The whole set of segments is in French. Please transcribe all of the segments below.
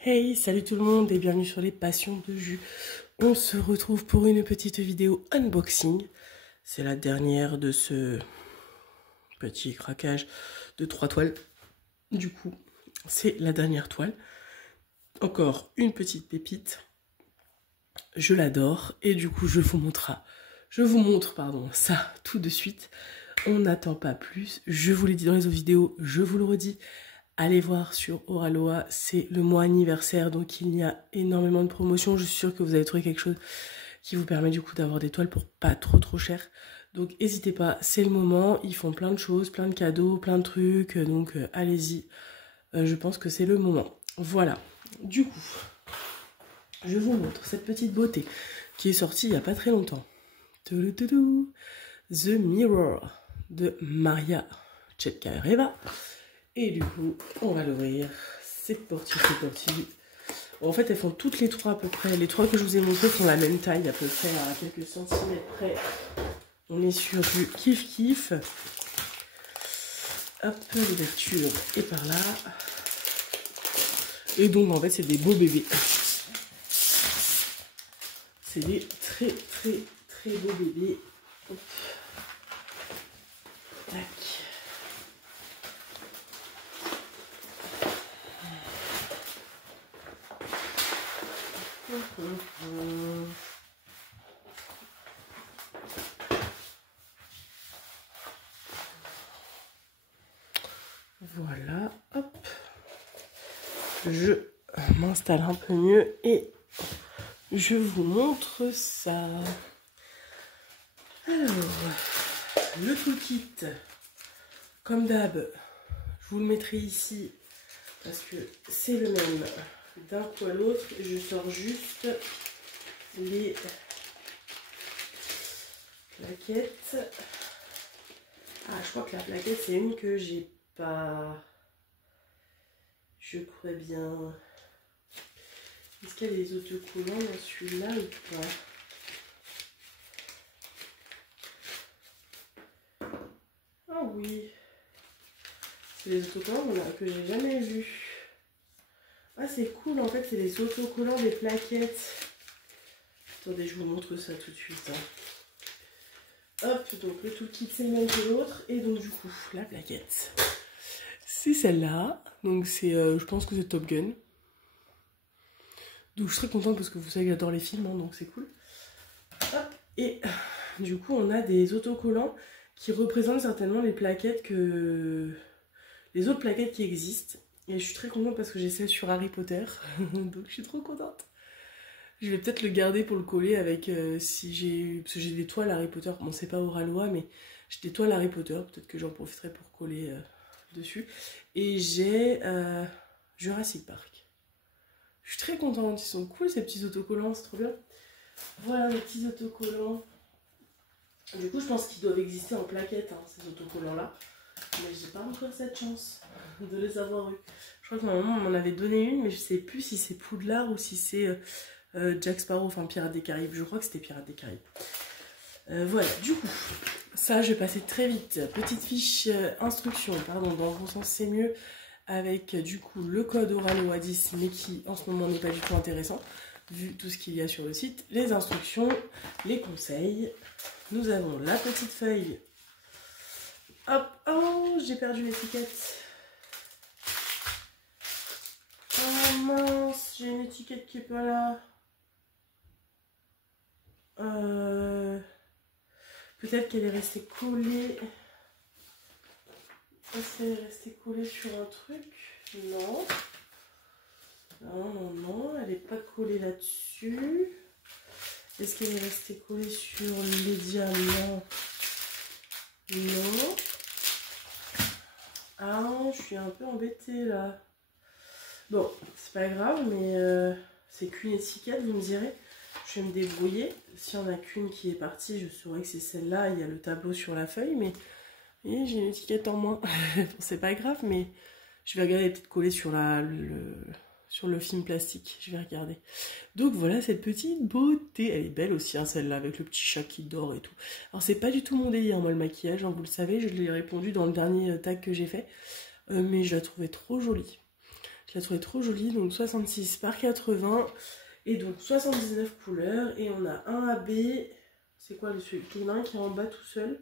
Hey, salut tout le monde et bienvenue sur les Passions de Jus. On se retrouve pour une petite vidéo unboxing. C'est la dernière de ce petit craquage de 3 toiles. Du coup, c'est la dernière toile. Encore une petite pépite. Je l'adore et du coup, je vous montre ça tout de suite. On n'attend pas plus. Je vous l'ai dit dans les autres vidéos, je vous le redis. Allez voir sur Oraloa, c'est le mois anniversaire, donc il y a énormément de promotions. Je suis sûre que vous allez trouver quelque chose qui vous permet du coup d'avoir des toiles pour pas trop cher. Donc n'hésitez pas, c'est le moment. Ils font plein de choses, plein de cadeaux, plein de trucs. Donc allez-y, je pense que c'est le moment. Voilà, du coup, je vous montre cette petite beauté qui est sortie il n'y a pas très longtemps. The Mirror de Maria Chetkaeva. Et du coup, on va l'ouvrir. C'est parti. En fait, elles font toutes les trois à peu près. Les trois que je vous ai montrées font la même taille, à peu près à quelques centimètres près. On est sur du kiff. Hop, l'ouverture est par là. Et donc, en fait, c'est des beaux bébés. C'est des très beaux bébés. Hop. Tac. Voilà, hop. Je m'installe un peu mieux et je vous montre ça. Alors, le toolkit, comme d'hab, je vous le mettrai ici parce que c'est le même d'un coup à l'autre. Je sors juste les plaquettes. Ah, je crois que la plaquette, c'est une que j'ai pas. Je crois bien. Est-ce qu'il y a des autocollants dans celui-là ou pas? Ah oui. C'est les autocollants que j'ai jamais vus. Ah, c'est cool, en fait, c'est les autocollants des plaquettes. Attendez, je vous montre ça tout de suite. Hop, donc le toolkit, c'est le même que l'autre. Et donc, du coup, la plaquette, c'est celle-là. Donc, c'est, je pense que c'est Top Gun. Donc, je suis très contente parce que vous savez que j'adore les films, hein, donc c'est cool. Hop, et du coup, on a des autocollants qui représentent certainement les plaquettes les autres plaquettes qui existent. Et je suis très contente parce que j'ai celle sur Harry Potter. Donc je suis trop contente. Je vais peut-être le garder pour le coller avec si j'ai. Parce que j'ai des toiles Harry Potter. Bon, c'est pas Oraloa, mais j'ai des toiles Harry Potter. Peut-être que j'en profiterai pour coller dessus. Et j'ai Jurassic Park. Je suis très contente. Ils sont cool ces petits autocollants, c'est trop bien. Voilà les petits autocollants. Du coup, je pense qu'ils doivent exister en plaquettes, hein, ces autocollants-là. Mais j'ai pas encore cette chance de les avoir eu. Je crois que ma maman m'en avait donné une, mais je sais plus si c'est Poudlard ou si c'est Jack Sparrow, enfin Pirates des Caraïbes. Je crois que c'était Pirates des Caraïbes. Voilà, du coup, ça je vais passer très vite. Petite fiche instruction, pardon, dans le bon sens c'est mieux. Avec du coup le code Oraloa 10, mais qui en ce moment n'est pas du tout intéressant, vu tout ce qu'il y a sur le site. Les instructions, les conseils. Nous avons la petite feuille. Hop, oh, j'ai perdu l'étiquette. Oh mince, j'ai une étiquette qui est pas là. Peut-être qu'elle est restée collée. Est-ce qu'elle est restée collée sur un truc? Non. Non, elle n'est pas collée là-dessus. Est-ce qu'elle est restée collée sur les diamants? Non. Ah, je suis un peu embêtée là. Bon, c'est pas grave, mais c'est qu'une étiquette, vous me direz. Je vais me débrouiller. S'il n'y en a qu'une qui est partie, je saurais que c'est celle-là. Il y a le tableau sur la feuille, mais j'ai une étiquette en moins. Bon, c'est pas grave, mais je vais regarder les petites collées sur sur le film plastique. Je vais regarder. Donc voilà cette petite beauté. Elle est belle aussi, hein, celle-là, avec le petit chat qui dort et tout. Alors c'est pas du tout mon délire, moi, le maquillage, hein, vous le savez. Je l'ai répondu dans le dernier tag que j'ai fait. Mais je la trouvais trop jolie. Je la trouvais trop jolie. Donc 66 par 80. Et donc 79 couleurs. Et on a un AB. C'est quoi le suivant? Il y en a un qui est en bas tout seul.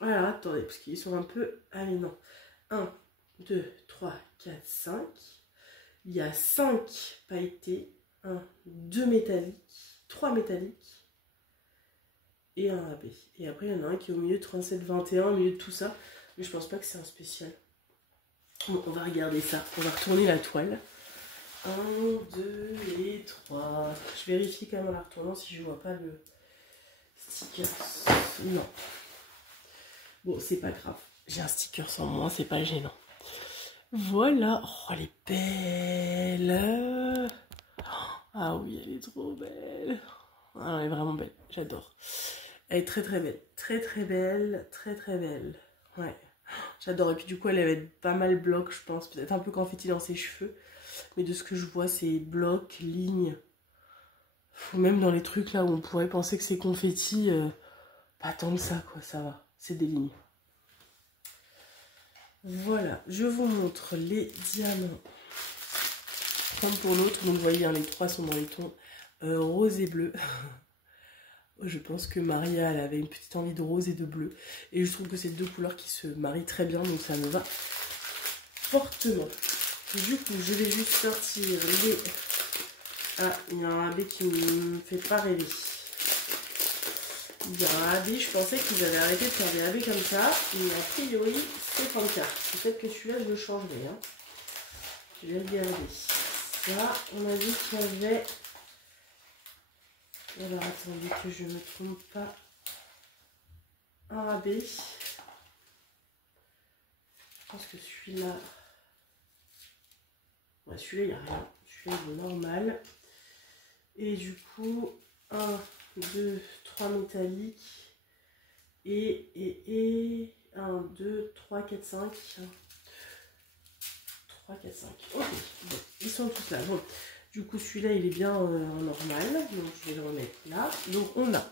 Voilà, attendez, parce qu'ils sont un peu... Ah mais non. 1, 2, 3, 4, 5. Il y a 5 pailletés. 1, 2 métalliques. 3 métalliques. Et un AB. Et après, il y en a un qui est au milieu de 37, 21, au milieu de tout ça. Mais je pense pas que c'est un spécial. Bon, on va regarder ça. On va retourner la toile. 1, 2 et 3. Je vérifie quand même en la retournant si je vois pas le sticker. Non. Bon, c'est pas grave. J'ai un sticker sans moi, c'est pas gênant. Voilà. Oh, elle est belle. Ah oui, elle est trop belle. Ah, elle est vraiment belle. J'adore. Elle est très très belle. Très très belle. Très très belle. Ouais. J'adore. Et puis du coup, elle va être pas mal bloc, je pense. Peut-être un peu confetti dans ses cheveux. Mais de ce que je vois, c'est bloc, ligne. Même dans les trucs là où on pourrait penser que c'est confetti, pas tant que ça, quoi. Ça va. C'est des lignes. Voilà, je vous montre les diamants. Un pour l'autre, donc vous voyez, hein, les trois sont dans les tons rose et bleu. Je pense que Maria, elle avait une petite envie de rose et de bleu. Et je trouve que c'est deux couleurs qui se marient très bien, donc ça me va fortement. Du coup, je vais juste sortir les... Ah, il y a un AB qui me fait pas rêver. Il y a un AB, je pensais qu'ils avaient arrêté de faire des AB comme ça, mais a priori, c'est pas le cas. Peut-être que celui-là, je le changerai. Hein. Je vais regarder. Ça, on a dit qu'il y avait... Alors, attendez que je ne me trompe pas. Un AB. Je pense que celui-là... Ouais, celui-là, il n'y a rien. Celui-là, il est normal. Et du coup, 1, 2, 3 métalliques. Et 1, 2, 3, 4, 5. 3, 4, 5. Ok, bon, ils sont tous là. Bon, du coup, celui-là, il est bien en normal. Donc, je vais le remettre là. Donc, on a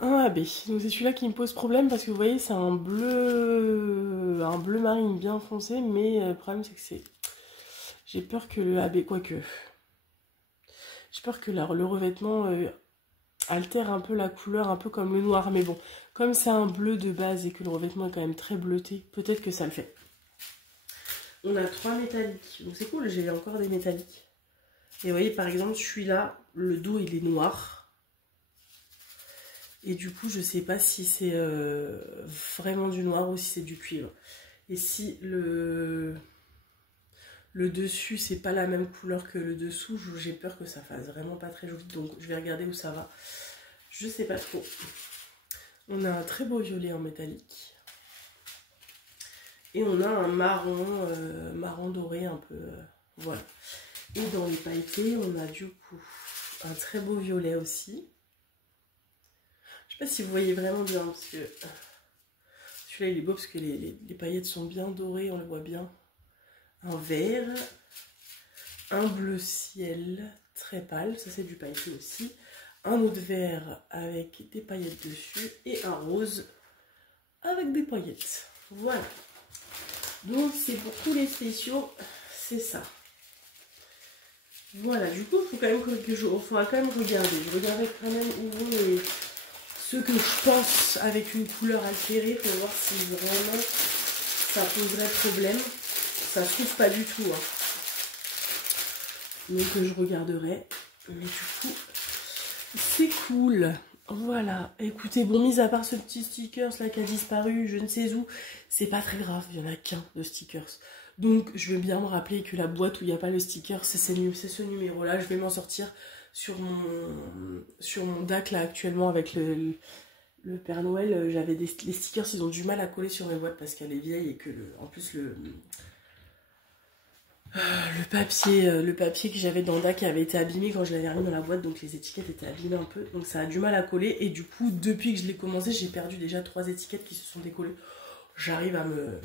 un AB. Donc, c'est celui-là qui me pose problème parce que vous voyez, c'est un bleu marine bien foncé. Mais le problème, c'est que c'est... J'ai peur que le AB, quoique... J'ai peur que le revêtement altère un peu la couleur, un peu comme le noir. Mais bon, comme c'est un bleu de base et que le revêtement est quand même très bleuté, peut-être que ça le fait. On a 3 métalliques. Donc c'est cool, j'ai encore des métalliques. Et vous voyez, par exemple, celui-là, le dos, il est noir. Et du coup, je sais pas si c'est vraiment du noir ou si c'est du cuivre. Et si le dessus, c'est pas la même couleur que le dessous, j'ai peur que ça fasse vraiment pas très joli. Donc, je vais regarder où ça va. Je sais pas trop. On a un très beau violet en métallique. Et on a un marron, marron doré un peu. Voilà. Et dans les pailletés, on a du coup un très beau violet aussi. Je sais pas si vous voyez vraiment bien, parce que celui-là, il est beau parce que les paillettes sont bien dorées, on le voit bien. Un vert, un bleu ciel très pâle, ça c'est du pailleté aussi, un autre vert avec des paillettes dessus et un rose avec des paillettes. Voilà, donc c'est pour tous les spéciaux, c'est ça. Voilà, du coup il faudra quand même regarder, je regarderai quand même où vont ceux que je pense avec une couleur altérée pour voir si vraiment ça poserait problème. Ça ne souffre pas du tout. Hein. Donc je regarderai. Mais du coup, c'est cool. Voilà. Écoutez, bon, mis à part ce petit stickers là qui a disparu, je ne sais où, c'est pas très grave. Il n'y en a qu'un de stickers. Donc je veux bien me rappeler que la boîte où il n'y a pas le sticker, c'est ce numéro-là. Je vais m'en sortir sur mon DAC là actuellement avec le Père Noël. J'avais les stickers, ils ont du mal à coller sur mes boîtes parce qu'elle est vieille et que en plus le papier que j'avais dans le DAC avait été abîmé quand je l'avais remis dans la boîte, donc les étiquettes étaient abîmées un peu, donc ça a du mal à coller. Et du coup, depuis que je l'ai commencé, j'ai perdu déjà 3 étiquettes qui se sont décollées. J'arrive à me...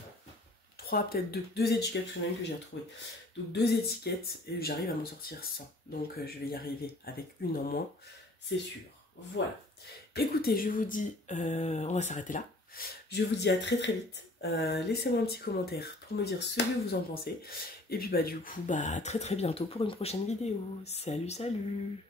3, peut-être 2 étiquettes, parce qu'il y en a une que j'ai retrouvée. Donc 2 étiquettes et j'arrive à m'en sortir 100. Donc je vais y arriver avec une en moins, c'est sûr. Voilà. Écoutez, je vous dis, on va s'arrêter là. Je vous dis à très très vite. Laissez-moi un petit commentaire pour me dire ce que vous en pensez. Et puis bah du coup, à très très bientôt pour une prochaine vidéo. Salut, salut!